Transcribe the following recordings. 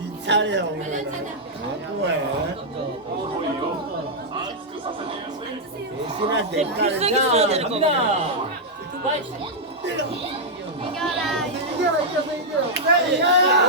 이 차례야 오늘 예술한 색깔을 비싸게 써야 될 겁니다. 두바이. 이겨라 이겨라 이겨라 이겨라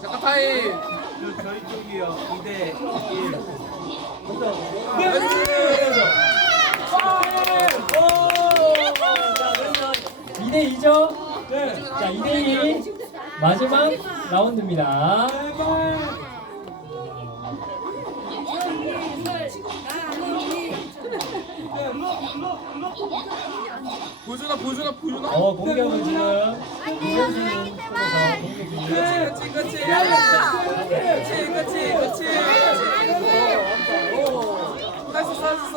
잠깐. 저희 쪽이요 2대 1 자, 그러면 2대 2죠? 네. 자, 2대 2 마지막 라운드입니다. 보여주나 보여주나 보여주나. 어, 공격은 지금 쪽에서 공격 중이에요. 그렇지 그렇지 그렇지 그렇지 그렇지 할수 있어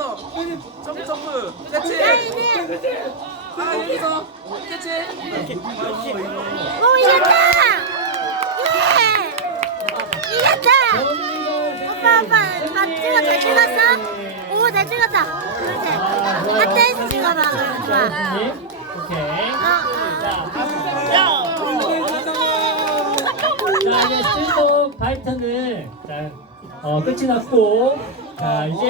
점프 점프 그렇지 아 여기서 그렇지 오 이겼다! 예! 이겼다! 오빠 오빠 다 찍어 잘 찍었어? 오잘 찍었다 어, 자, 자, 이제 스토 파이터는 자, 어, 끝이 났고, 자, 이제